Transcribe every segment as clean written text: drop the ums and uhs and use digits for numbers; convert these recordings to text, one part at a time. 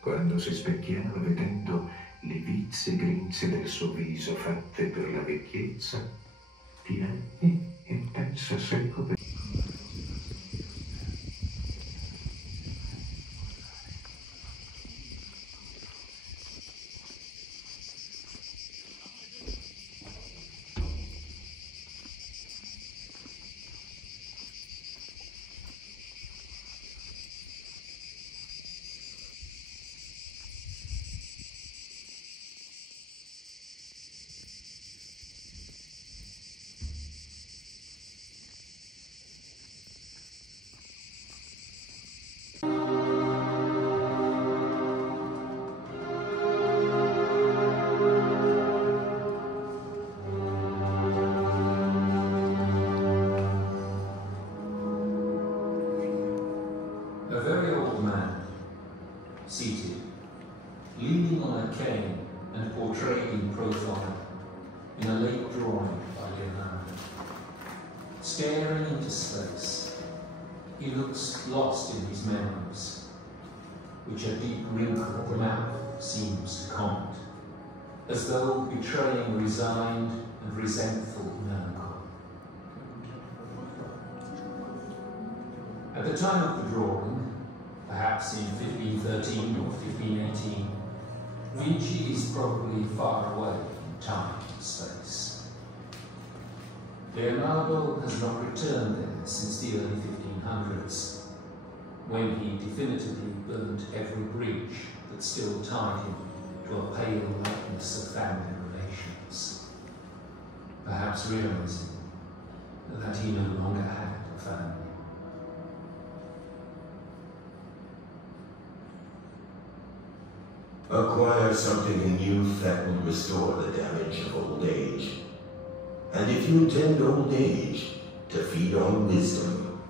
Quando si specchiava vedendo le vizze grinze del suo viso fatte per la vecchiezza, piangi intensa seco per... A very old man, seated, leaning on a cane and portrayed in profile in a late drawing by Leonardo. Staring into space, he looks lost in his memories, which a deep wrinkled mouth seems to comment, as though betraying resigned and resentful melancholy. At the time of the drawing, perhaps in 1513 or 1518, Vinci is probably far away in time and space. Leonardo has not returned there since the early 1500s, when he definitively burnt every bridge that still tied him to a pale likeness of family relations, perhaps realizing that he no longer had a family. Acquire something in youth that will restore the damage of old age. And if you intend old age, to feed on wisdom.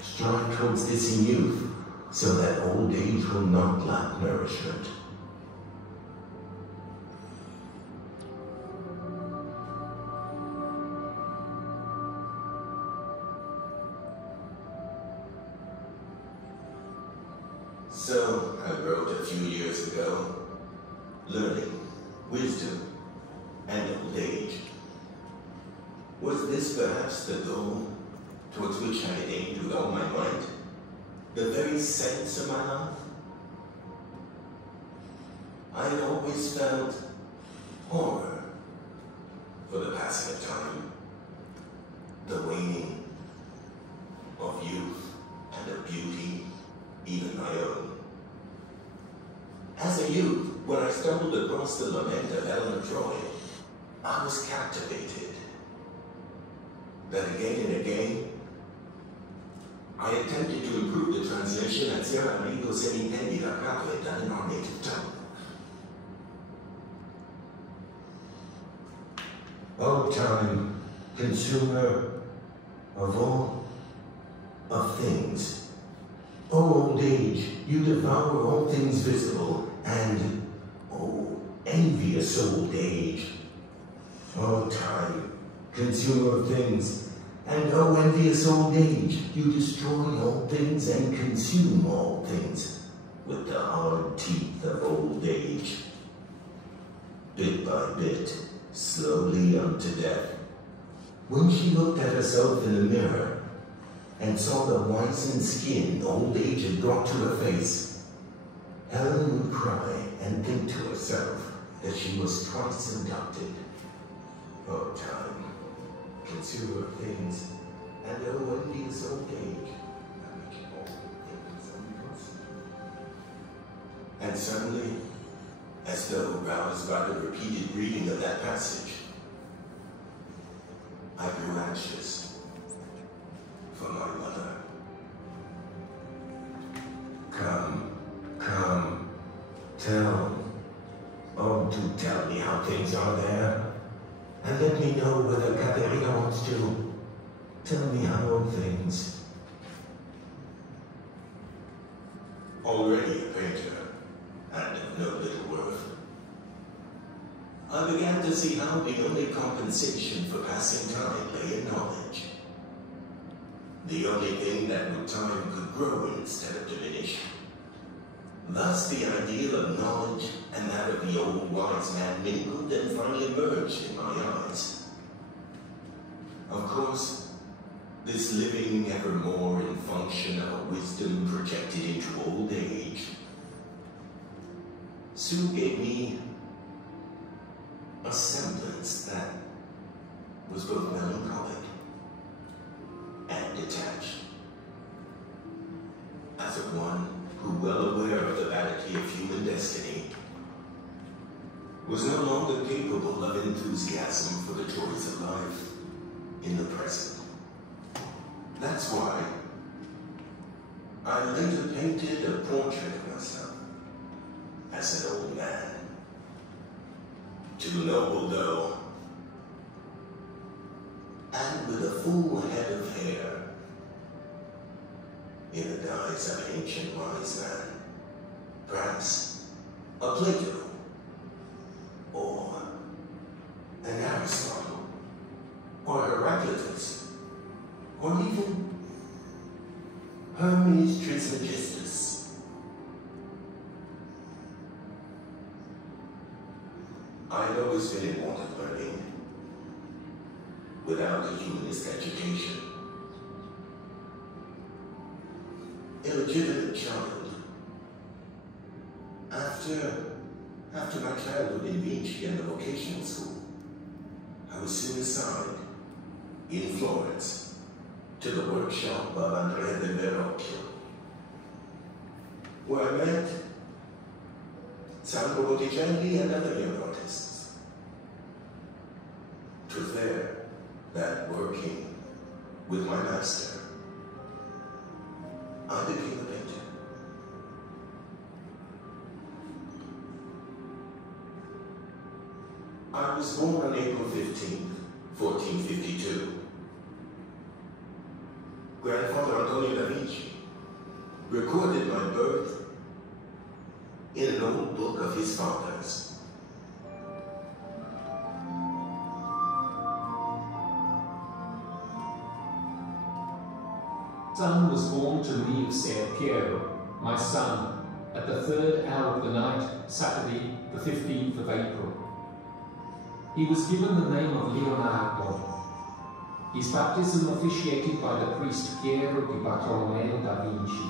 Strive towards this in youth, so that old age will not lack nourishment. So, I wrote a few years ago, learning, wisdom, and old age. Was this perhaps the goal towards which I had aimed with all my might? The very sense of my life? I had always felt horror for the passing of time, the waning of youth and of beauty, even my own. As a youth, when I stumbled across the lament of Ellen Troy, I was captivated. Then again and again, I attempted to improve the translation at Sierra Amigo Semitendi da Capo done in our native tongue. O time, consumer of all of things. O old age, you devour all things visible, and, O envious old age. O time, consumer of things, and O envious old age, you destroy all things and consume all things with the hard teeth of old age. Bit by bit, slowly unto death. When she looked at herself in the mirror, and saw the wizened skin old age had brought to her face, Helen would cry and think to herself that she was twice abducted. O time, consumer of things, and O envious old age, I make all things impossible. And suddenly, as though roused by the repeated reading of that passage, I grew anxious for my mother. Come, do tell me how things are there, and let me know whether Caterina wants to tell me how are things. Already a painter, and of no little worth, I began to see how the only compensation for passing time lay in knowledge. The only thing that with time could grow instead of diminish. Thus the ideal of knowledge and that of the old wise man mingled and finally merged in my eyes. Of course, this living evermore in function of a wisdom projected into old age soon gave me a semblance that was both melancholic and detached, as of one who, well aware of the vanity of human destiny, was no longer capable of enthusiasm for the joys of life in the present. That's why I later painted a portrait of myself as an old man, too noble though, and with a full head of hair, in the guise of an ancient wise man, perhaps a Plato, or an Aristotle, or Heraclitus, or even Hermes Trismegistus. I'd always been in want of learning, without a humanist education. Illegitimate child. After my childhood in Vinci and the vocational school, I was soon assigned, in Florence, to the workshop of Andrea del Verrocchio, where I met Sandro Botticelli and other young artists. It was there that, working with my master, I became a painter. I was born on April 15th, 1452, grandfather Antonio da Vinci recorded my birth in an old book of his father's. Son was born to me of Ser Piero, my son, at the 3rd hour of the night, Saturday, the 15th of April. He was given the name of Leonardo. His baptism, officiated by the priest Piero di Bartolomeo da Vinci,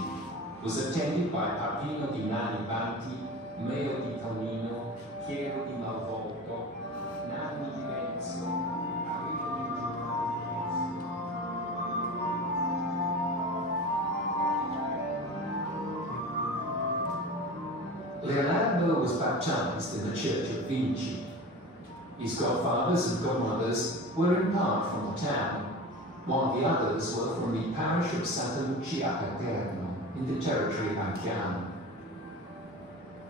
was attended by Papino di Nalibanti, Meo di Tonino, Piero di Malvolto, Nanni di Venezia, Leonardo was baptized in the Church of Vinci. His godfathers and godmothers were in part from the town, while the others were from the parish of Santa Lucia Paterno in the territory of Anchiano.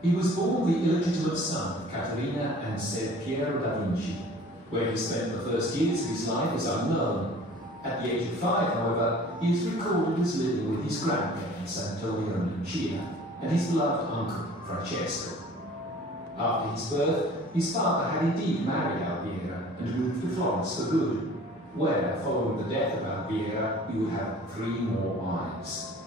He was born the illegitimate son of Caterina and Ser Piero da Vinci. Where he spent the first years of his life is unknown. At the age of 5, however, he is recorded as living with his grandparents Antonio and Lucia and his beloved uncle Francesco. After his birth, his father had indeed married Albiera and moved to Florence for good, where, following the death of Albiera, he would have 3 more wives.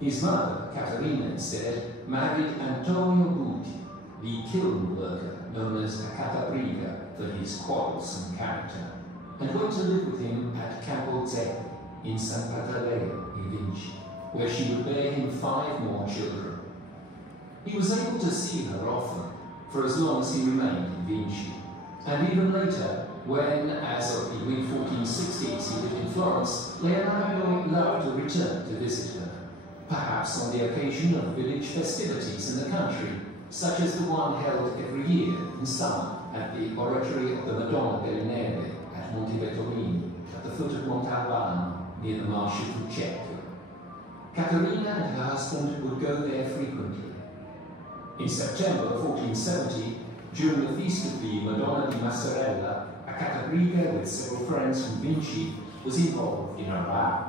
His mother, Caterina, instead, married Antonio Buti, the kiln worker known as a catabriga for his quarrelsome character, and went to live with him at Campo Zecchi in San Patraleo in Vinci, where she would bear him 5 more children. He was able to see her often, for as long as he remained in Vinci, and even later, when, as of the mid-1460s, he lived in Florence, Leonardo loved to return to visit her, perhaps on the occasion of village festivities in the country, such as the one held every year in summer at the Oratory of the Madonna delle Neve at Montevetolini, at the foot of Monte Albano, near the marsh of Fucecchio. Caterina and her husband would go there frequently. In September 1470, during the feast of the Madonna di Massarella, a catabriga with several friends from Vinci was involved in a row.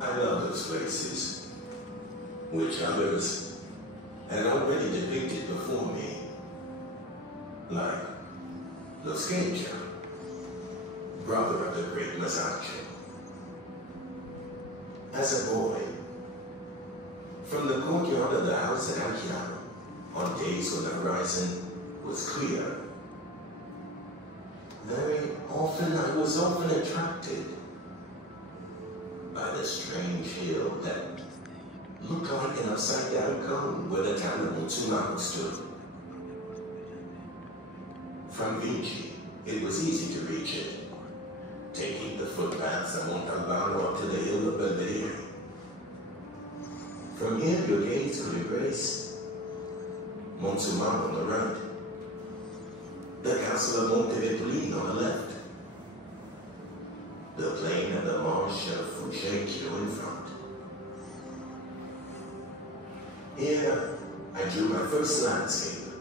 I love those places, which others had already depicted before me, like Tuscany, brother of the great Masaccio. As a boy, from the courtyard of the house at Anchiano, on days when the horizon was clear, very often I was attracted by the strange hill that looked like an upside-down cone where the town of Anchiano stood. From Vinci, it was easy to reach it, taking the footpaths of Monte Albano up to the hill of Belvedere. From here, your gaze could embrace Montsumano on the right, the castle of Montevetolini on the left, the plain and the marsh of Fucecchio in front. Here, I drew my first landscape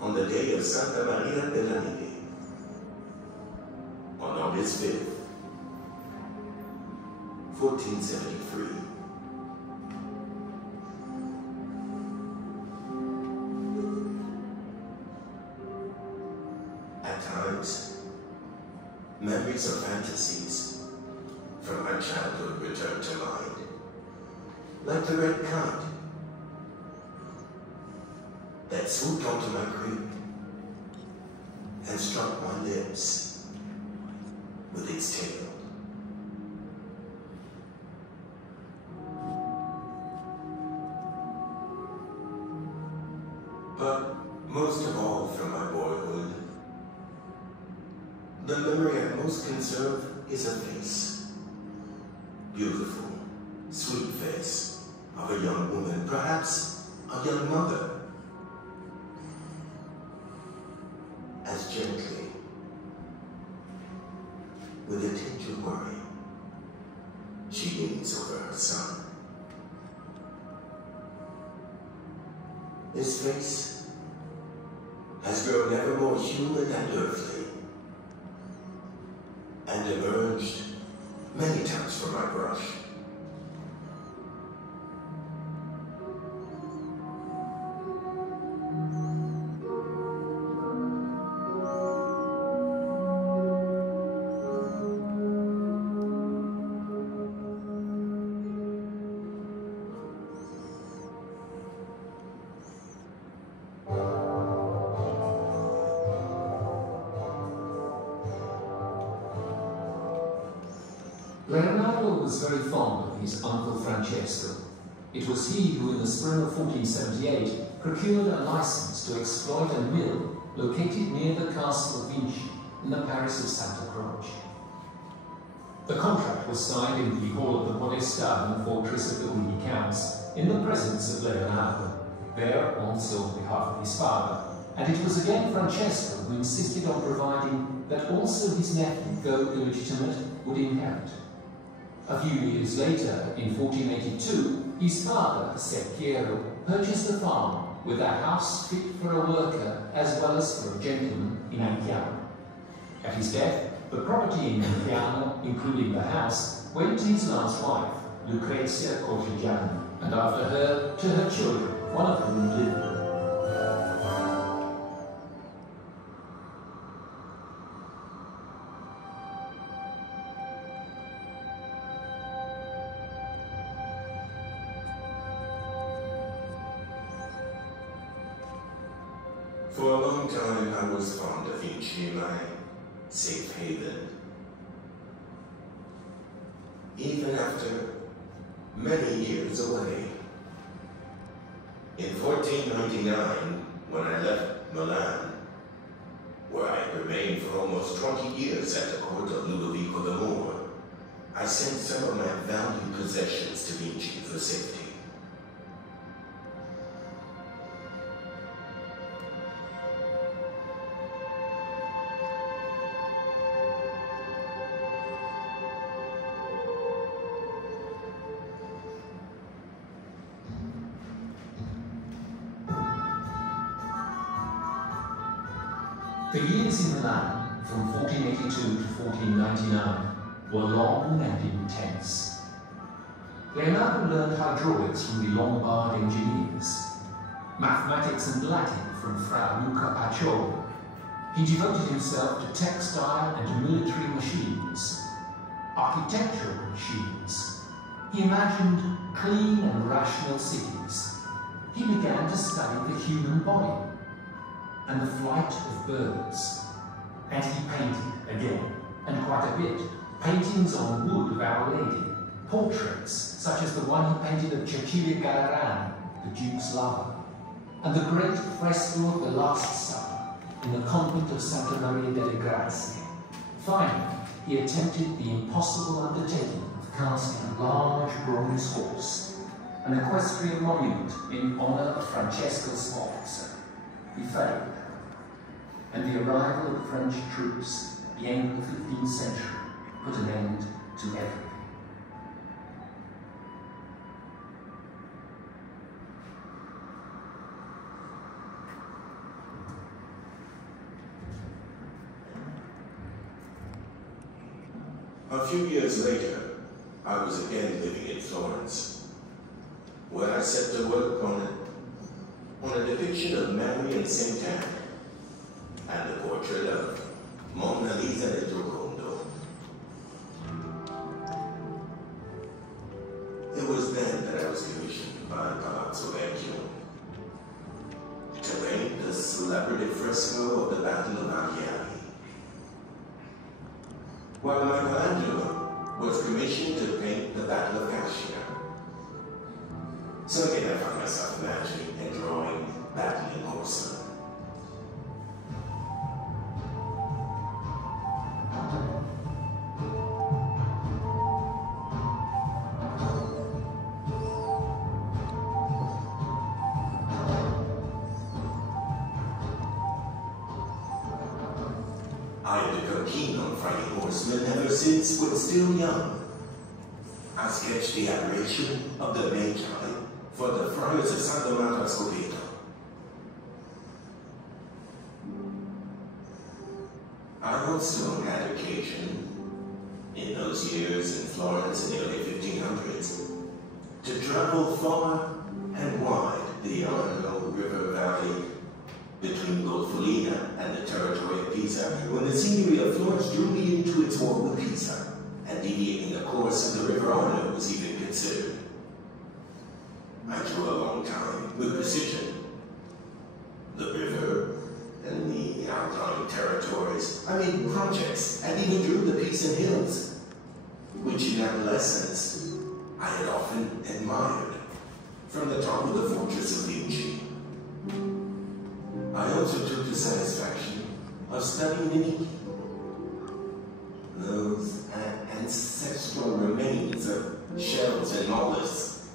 on the day of Santa Maria della Neve, on August 5th, 1473. At times, memories or fantasies from my childhood return to mind, like the red kite that swooped onto my crib and struck my lips with its tail. But most of all from my boyhood, the memory I most conserve is a face. Beautiful, sweet face of a young woman, perhaps a young mother. As gently with a tinge of worry. She leans over her son. His face has grown ever more human and earthly, and emerged many times from my brush. Leonardo was very fond of his uncle Francesco. It was he who, in the spring of 1478, procured a license to exploit a mill located near the castle of Vinci in the parish of Santa Croce. The contract was signed in the hall of the Podestà in the fortress of the Uni Counts, in the presence of Leonardo, there also on behalf of his father, and it was again Francesco who insisted on providing that also his nephew, though illegitimate, would inherit. A few years later, in 1482, his father, Ser Piero, purchased the farm with a house fit for a worker as well as for a gentleman in Anchiano. At his death, the property in Anchiano, including the house, went to his last wife, Lucrezia Cortegiani, and after her to her children, one of whom lived. For a long time, I was fond of Vinci, my safe haven. Even after many years away. In 1499, when I left Milan, where I had remained for almost 20 years at the court of Ludovico the Moor, I sent some of my valued possessions to Vinci for safety. The years in Milan, from 1482 to 1499, were long and intense. Leonardo learned hydraulics from the Lombard engineers, mathematics and Latin from Fra Luca Pacioli. He devoted himself to textile and military machines, architectural machines. He imagined clean and rational cities. He began to study the human body and the flight of birds. And he painted again, and quite a bit. Paintings on wood of Our Lady, portraits such as the one he painted of Cecilia Gallerani, the Duke's lover, and the great fresco of the Last Supper in the convent of Santa Maria delle Grazie. Finally, he attempted the impossible undertaking of casting a large bronze horse, an equestrian monument in honor of Francesco's officer. He failed, and the arrival of French troops at the end of the 15th century put an end to everything. A few years later, I was again living in Florence, where I set to work on a depiction of Mary and St. Anne, and the portrait of Mona Lisa del Giocondo. It was then that I was commissioned by Palazzo Vecchio to paint the celebrative fresco of the Battle of Anchiano, while Michelangelo was commissioned to paint the Battle of Cascia. So again I found myself imagining and drawing battle in porcelain. I had become keen on fighting horsemen ever since we were still young. I sketched the adoration of the Magi for the friars of San Donato Escovedo. I also had occasion, in those years in Florence in the early 1500s, to travel far and wide the Arno River Valley between Golfolina and the territory of Pisa, when the scenery of Florence drew me into its war with Pisa, and deviating the course of the river Arno was even considered. I drew a long time with precision. The river and the outlying territories. I made projects and even drew the Pisan Hills, which in adolescence I had often admired from the top of the fortress of Vinci. I also took the satisfaction of studying the Niki, those ancestral remains of shells and mollusks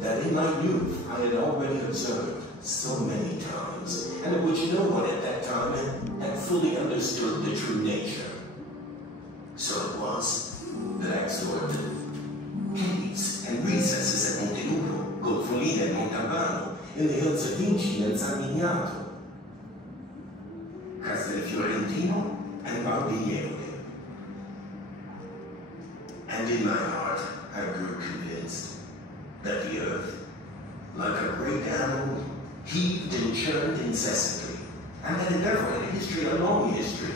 that in my youth I had already observed so many times, and of which no one at that time had fully understood the true nature. So it was that I explored the caves and recesses at Montelupo, Golfolina, and Montalbano, in the hills of Vinci and San Miniato, Castel Fiorentino, and Valdiviere. And in my heart, I grew convinced that the earth, like a great animal, heaved and churned incessantly, and that it never had a history, a long history.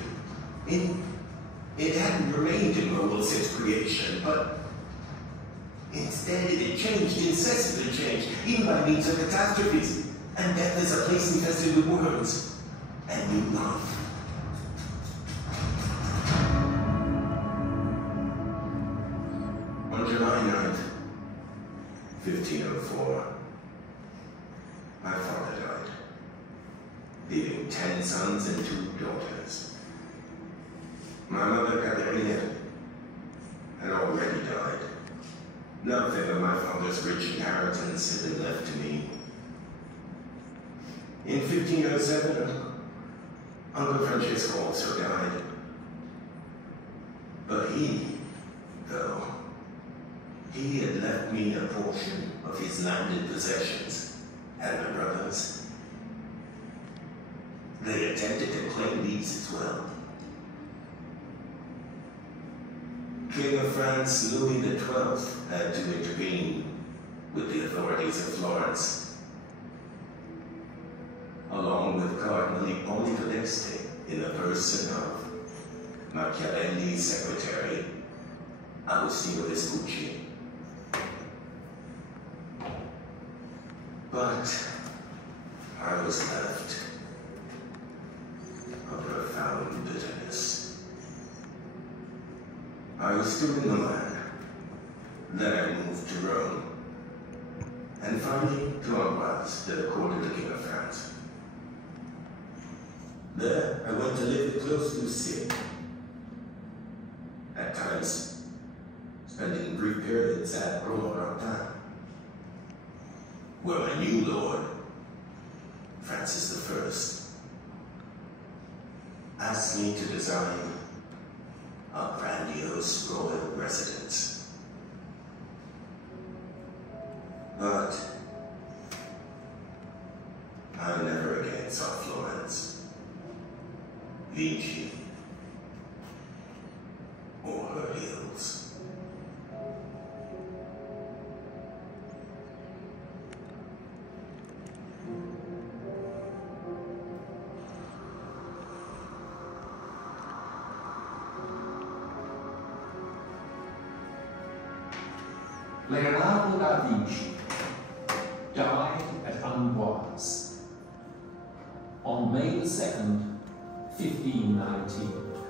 It hadn't remained in World since creation, but instead it had changed, incessantly changed, even by means of catastrophes, and death is a place infested with worms, and new life. On July 9th, 1504, my father died, leaving 10 sons and 2 daughters. My mother, Caterina, had already died. Nothing of my father's rich inheritance had been left to me. In 1507, Uncle Francesco also died. But he, though, he had left me a portion of his landed possessions, and my brothers. They attempted to claim these as well. King of France, Louis XII, had to intervene with the authorities of Florence, along with Cardinal Ippolito d'Este, in the person of Machiavelli's secretary, Agostino Vespucci. But I was left a profound bitterness. I was still in Milan. Then I moved to Rome, and finally to Amboise, to the court of the King of France. There, I went to live close to Lucille. At times, spending brief periods at Romorantin, where my new lord, Francis I, asked me to design a grandiose royal residence. But I never again saw Florence, Vinci, or her hills. Leonardo da Vinci died at Amboise on May 2nd, 1519.